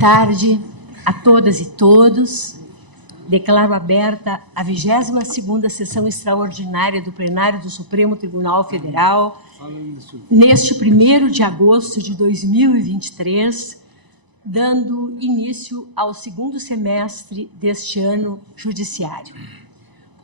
tarde a todas e todos. Declaro aberta a 22ª sessão extraordinária do plenário do Supremo Tribunal Federal, neste 1º de agosto de 2023, dando início ao segundo semestre deste ano judiciário.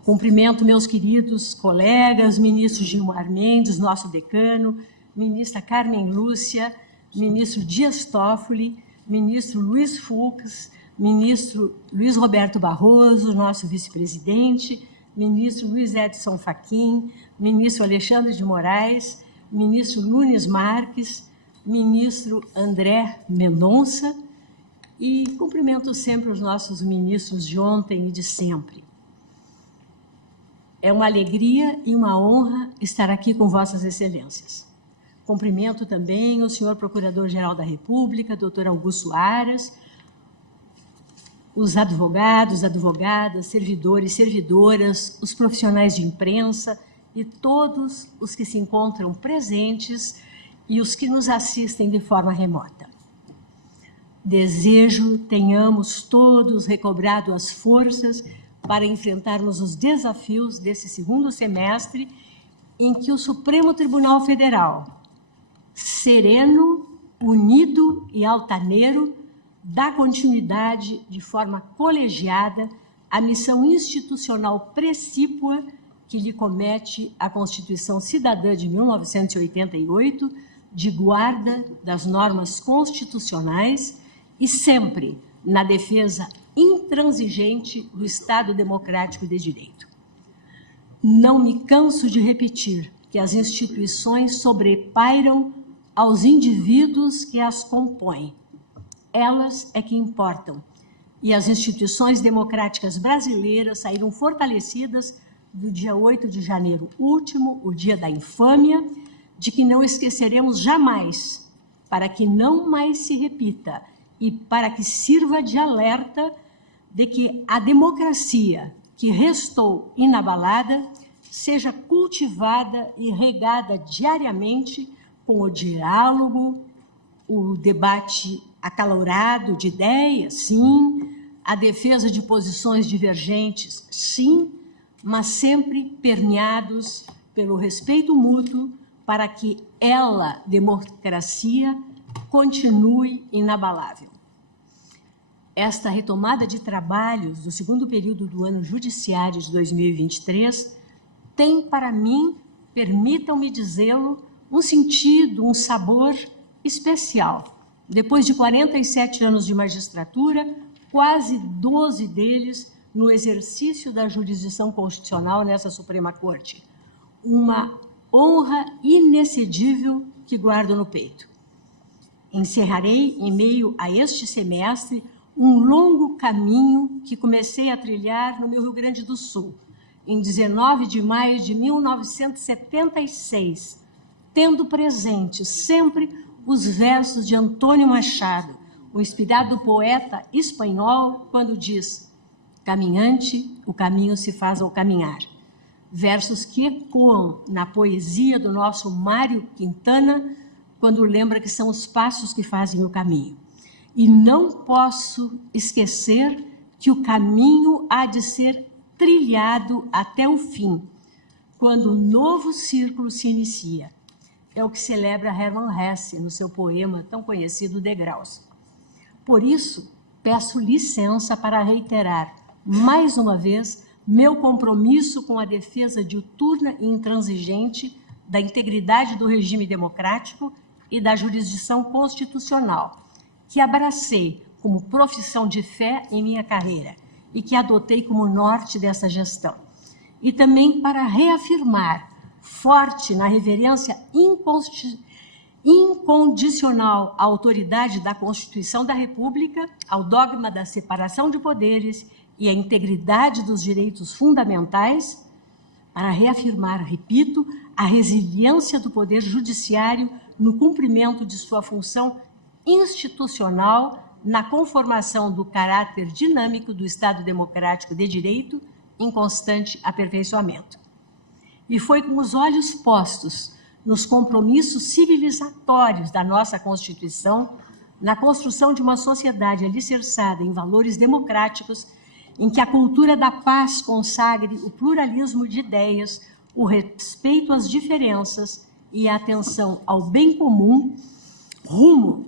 Cumprimento meus queridos colegas, ministro Gilmar Mendes, nosso decano, ministra Carmen Lúcia, ministro Dias Toffoli, ministro Luiz Fux, ministro Luiz Roberto Barroso, nosso vice-presidente, ministro Luiz Edson Fachin, ministro Alexandre de Moraes, ministro Nunes Marques, ministro André Mendonça, e cumprimento sempre os nossos ministros de ontem e de sempre. É uma alegria e uma honra estar aqui com vossas excelências. Cumprimento também o senhor Procurador-Geral da República, doutor Augusto Aras, os advogados, advogadas, servidores, servidoras, os profissionais de imprensa e todos os que se encontram presentes e os que nos assistem de forma remota. Desejo tenhamos todos recobrado as forças para enfrentarmos os desafios desse segundo semestre em que o Supremo Tribunal Federal, sereno, unido e altaneiro, dá continuidade de forma colegiada à missão institucional precípua que lhe comete a Constituição Cidadã de 1988, de guarda das normas constitucionais e sempre na defesa intransigente do Estado Democrático de Direito. Não me canso de repetir que as instituições sobrepairam aos indivíduos que as compõem. Elas é que importam. E as instituições democráticas brasileiras saíram fortalecidas do dia 8 de janeiro último, o dia da infâmia, de que não esqueceremos jamais, para que não mais se repita e para que sirva de alerta de que a democracia que restou inabalada seja cultivada e regada diariamente com o diálogo, o debate acalorado de ideias, sim, a defesa de posições divergentes, sim, mas sempre permeados pelo respeito mútuo para que ela, democracia, continue inabalável. Esta retomada de trabalhos do segundo período do ano judiciário de 2023 tem para mim, permitam-me dizê-lo, um sentido, um sabor especial. Depois de 47 anos de magistratura, quase 12 deles no exercício da jurisdição constitucional nessa Suprema Corte. Uma honra inexcedível que guardo no peito. Encerrarei, em meio a este semestre, um longo caminho que comecei a trilhar no meu Rio Grande do Sul, em 19 de maio de 1976, tendo presente sempre os versos de Antônio Machado, o inspirado poeta espanhol, quando diz: caminhante, o caminho se faz ao caminhar. Versos que ecoam na poesia do nosso Mário Quintana, quando lembra que são os passos que fazem o caminho. E não posso esquecer que o caminho há de ser trilhado até o fim, quando um novo círculo se inicia. É o que celebra Hermann Hesse no seu poema tão conhecido Degraus. Por isso, peço licença para reiterar, mais uma vez, meu compromisso com a defesa diuturna e intransigente da integridade do regime democrático e da jurisdição constitucional, que abracei como profissão de fé em minha carreira e que adotei como norte dessa gestão. E também para reafirmar, forte na reverência incondicional à autoridade da Constituição da República, ao dogma da separação de poderes e à integridade dos direitos fundamentais, para reafirmar, repito, a resiliência do Poder Judiciário no cumprimento de sua função institucional na conformação do caráter dinâmico do Estado Democrático de Direito em constante aperfeiçoamento. E foi com os olhos postos nos compromissos civilizatórios da nossa Constituição, na construção de uma sociedade alicerçada em valores democráticos, em que a cultura da paz consagre o pluralismo de ideias, o respeito às diferenças e a atenção ao bem comum, rumo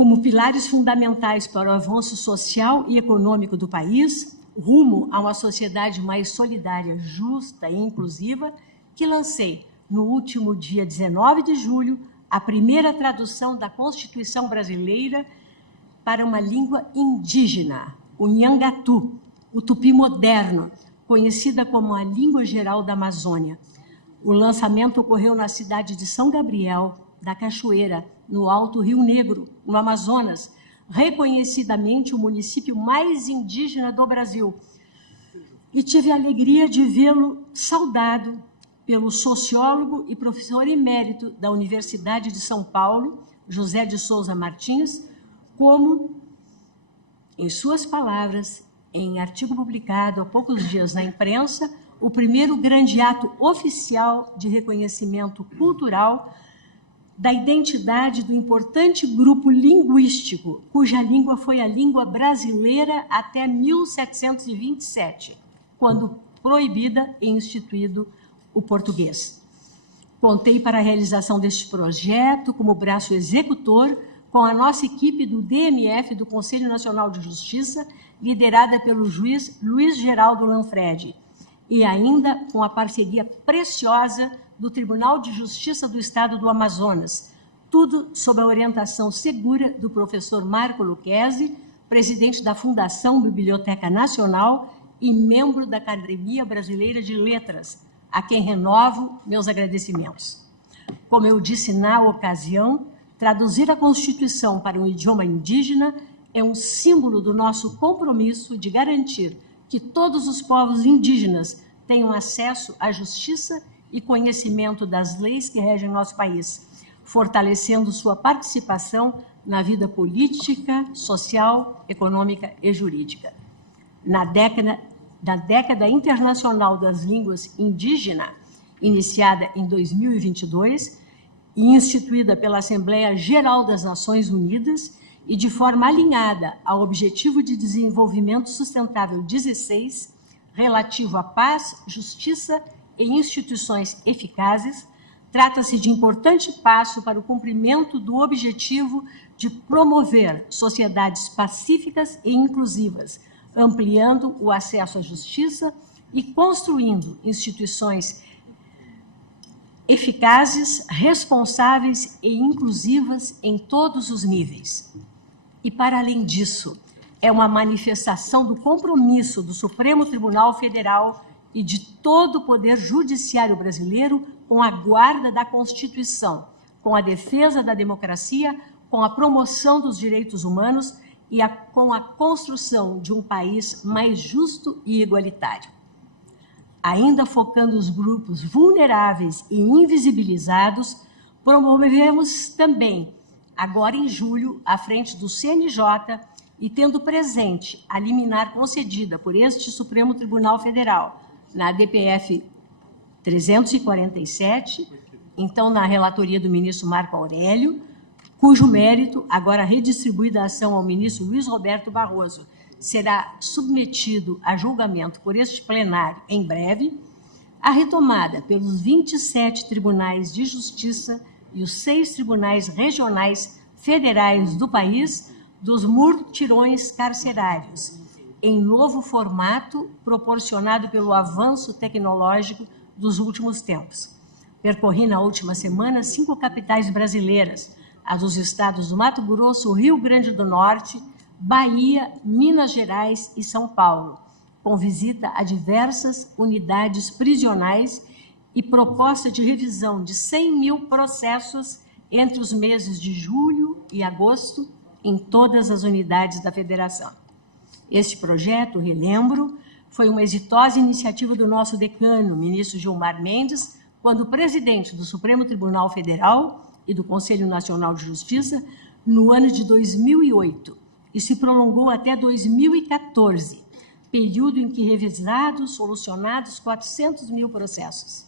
como pilares fundamentais para o avanço social e econômico do país, rumo a uma sociedade mais solidária, justa e inclusiva, que lancei, no último dia 19 de julho, a primeira tradução da Constituição Brasileira para uma língua indígena, o Nhangatu, o tupi moderno, conhecida como a língua geral da Amazônia. O lançamento ocorreu na cidade de São Gabriel da Cachoeira, no Alto Rio Negro, no Amazonas, reconhecidamente o município mais indígena do Brasil. E tive a alegria de vê-lo saudado pelo sociólogo e professor emérito da Universidade de São Paulo, José de Souza Martins, como, em suas palavras, em artigo publicado há poucos dias na imprensa, o primeiro grande ato oficial de reconhecimento cultural da identidade do importante grupo linguístico, cuja língua foi a língua brasileira até 1727, quando proibida e instituído o português. Contei para a realização deste projeto como braço executor com a nossa equipe do DMF, do Conselho Nacional de Justiça, liderada pelo juiz Luiz Geraldo Lanfredi, e ainda com a parceria preciosa do Tribunal de Justiça do Estado do Amazonas, tudo sob a orientação segura do professor Marco Lucchesi, presidente da Fundação Biblioteca Nacional e membro da Academia Brasileira de Letras, a quem renovo meus agradecimentos. Como eu disse na ocasião, traduzir a Constituição para um idioma indígena é um símbolo do nosso compromisso de garantir que todos os povos indígenas tenham acesso à justiça e conhecimento das leis que regem nosso país, fortalecendo sua participação na vida política, social, econômica e jurídica. Na década internacional das línguas indígenas, iniciada em 2022 e instituída pela Assembleia Geral das Nações Unidas e de forma alinhada ao Objetivo de Desenvolvimento Sustentável 16, relativo à paz, justiça e instituições eficazes, trata-se de importante passo para o cumprimento do objetivo de promover sociedades pacíficas e inclusivas, ampliando o acesso à justiça e construindo instituições eficazes, responsáveis e inclusivas em todos os níveis. E, para além disso, é uma manifestação do compromisso do Supremo Tribunal Federal e de todo o Poder Judiciário brasileiro com a guarda da Constituição, com a defesa da democracia, com a promoção dos direitos humanos e com a construção de um país mais justo e igualitário. Ainda focando os grupos vulneráveis e invisibilizados, promovemos também, agora em julho, à frente do CNJ, e tendo presente a liminar concedida por este Supremo Tribunal Federal, na DPF 347, então na relatoria do ministro Marco Aurélio, cujo mérito, agora redistribuída a ação ao ministro Luiz Roberto Barroso, será submetido a julgamento por este plenário em breve, a retomada pelos 27 tribunais de justiça e os 6 tribunais regionais federais do país dos mutirões carcerários, em novo formato proporcionado pelo avanço tecnológico dos últimos tempos. Percorri na última semana 5 capitais brasileiras, as dos estados do Mato Grosso, Rio Grande do Norte, Bahia, Minas Gerais e São Paulo, com visita a diversas unidades prisionais e proposta de revisão de 100 mil processos entre os meses de julho e agosto em todas as unidades da Federação. Este projeto, relembro, foi uma exitosa iniciativa do nosso decano, ministro Gilmar Mendes, quando presidente do Supremo Tribunal Federal e do Conselho Nacional de Justiça, no ano de 2008, e se prolongou até 2014, período em que revisados, solucionados 400 mil processos.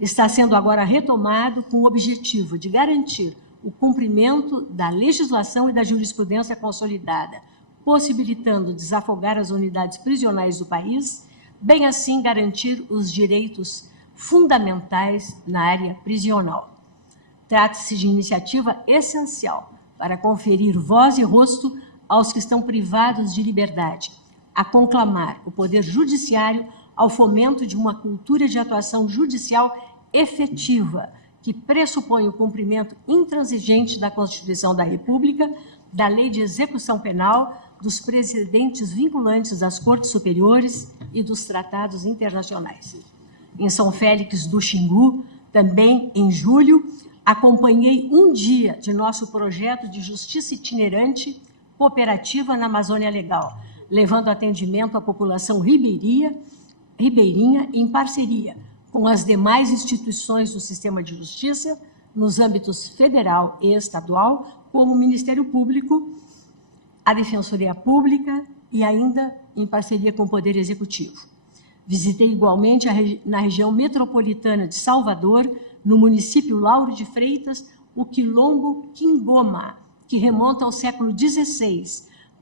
Está sendo agora retomado com o objetivo de garantir o cumprimento da legislação e da jurisprudência consolidada, possibilitando desafogar as unidades prisionais do país, bem assim garantir os direitos fundamentais na área prisional. Trata-se de iniciativa essencial para conferir voz e rosto aos que estão privados de liberdade, a conclamar o Poder Judiciário ao fomento de uma cultura de atuação judicial efetiva, que pressupõe o cumprimento intransigente da Constituição da República, da Lei de Execução Penal, dos precedentes vinculantes das Cortes Superiores e dos tratados internacionais. Em São Félix do Xingu, também em julho, acompanhei um dia de nosso projeto de justiça itinerante cooperativa na Amazônia Legal, levando atendimento à população ribeirinha em parceria com as demais instituições do sistema de justiça, nos âmbitos federal e estadual, como o Ministério Público, a Defensoria Pública e ainda em parceria com o Poder Executivo. Visitei igualmente na região metropolitana de Salvador, no município Lauro de Freitas, o Quilombo Quingoma, que remonta ao século XVI,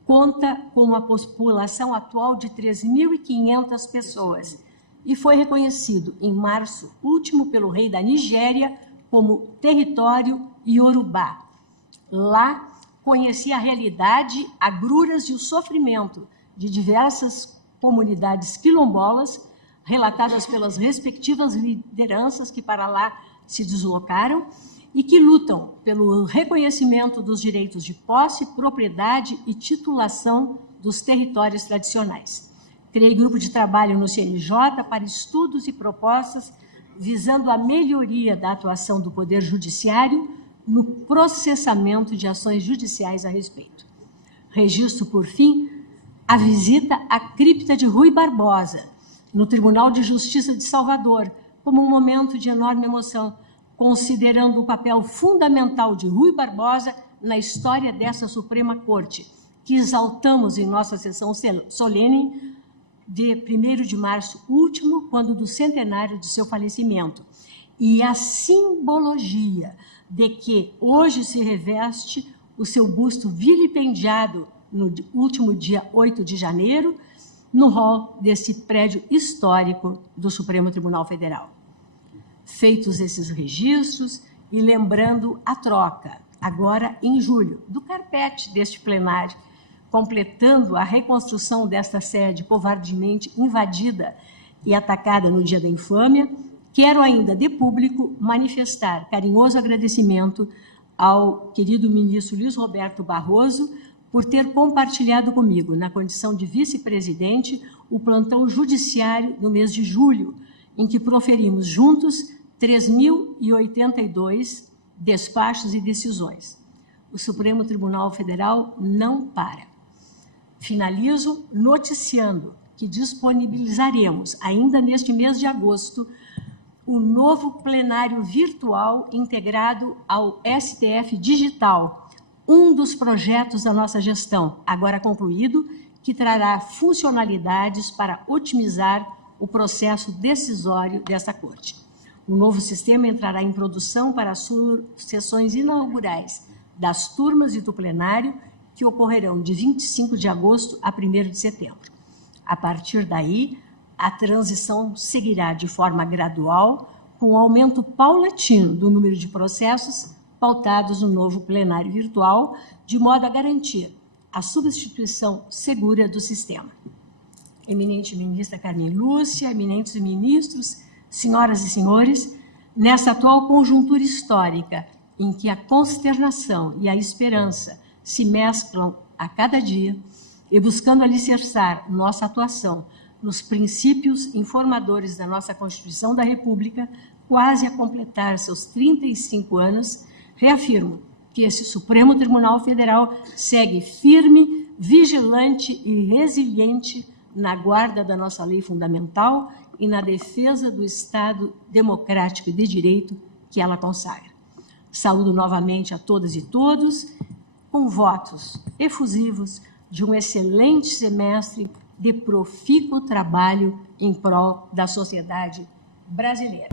conta com uma população atual de 3.500 pessoas e foi reconhecido em março último pelo rei da Nigéria como território iorubá. Lá, conheci a realidade, agruras e o sofrimento de diversas comunidades quilombolas, relatadas pelas respectivas lideranças que para lá se deslocaram e que lutam pelo reconhecimento dos direitos de posse, propriedade e titulação dos territórios tradicionais. Criei grupo de trabalho no CNJ para estudos e propostas visando a melhoria da atuação do Poder Judiciário no processamento de ações judiciais a respeito. Registro, por fim, a visita à cripta de Rui Barbosa, no Tribunal de Justiça de Salvador, como um momento de enorme emoção, considerando o papel fundamental de Rui Barbosa na história dessa Suprema Corte, que exaltamos em nossa sessão solene de 1º de março último, quando do centenário de seu falecimento, e a simbologia de que hoje se reveste o seu busto vilipendiado no último dia 8 de janeiro, no hall desse prédio histórico do Supremo Tribunal Federal. Feitos esses registros e lembrando a troca, agora em julho, do carpete deste plenário, completando a reconstrução desta sede covardemente invadida e atacada no dia da infâmia, quero ainda, de público, manifestar carinhoso agradecimento ao querido ministro Luiz Roberto Barroso por ter compartilhado comigo, na condição de vice-presidente, o plantão judiciário no mês de julho, em que proferimos juntos 3.082 despachos e decisões. O Supremo Tribunal Federal não para. Finalizo noticiando que disponibilizaremos, ainda neste mês de agosto, um novo plenário virtual integrado ao STF Digital, um dos projetos da nossa gestão, agora concluído, que trará funcionalidades para otimizar o processo decisório desta Corte. O novo sistema entrará em produção para as sessões inaugurais das turmas e do plenário, que ocorrerão de 25 de agosto a 1º de setembro. A partir daí, a transição seguirá de forma gradual, com o aumento paulatino do número de processos pautados no novo plenário virtual, de modo a garantir a substituição segura do sistema. Eminente ministra Carmen Lúcia, eminentes ministros, senhoras e senhores, nessa atual conjuntura histórica, em que a consternação e a esperança se mesclam a cada dia, e buscando alicerçar nossa atuação nos princípios informadores da nossa Constituição da República, quase a completar seus 35 anos, reafirmo que esse Supremo Tribunal Federal segue firme, vigilante e resiliente na guarda da nossa lei fundamental e na defesa do Estado democrático e de direito que ela consagra. Saúdo novamente a todas e todos, com votos efusivos de um excelente semestre de profícuo trabalho em prol da sociedade brasileira.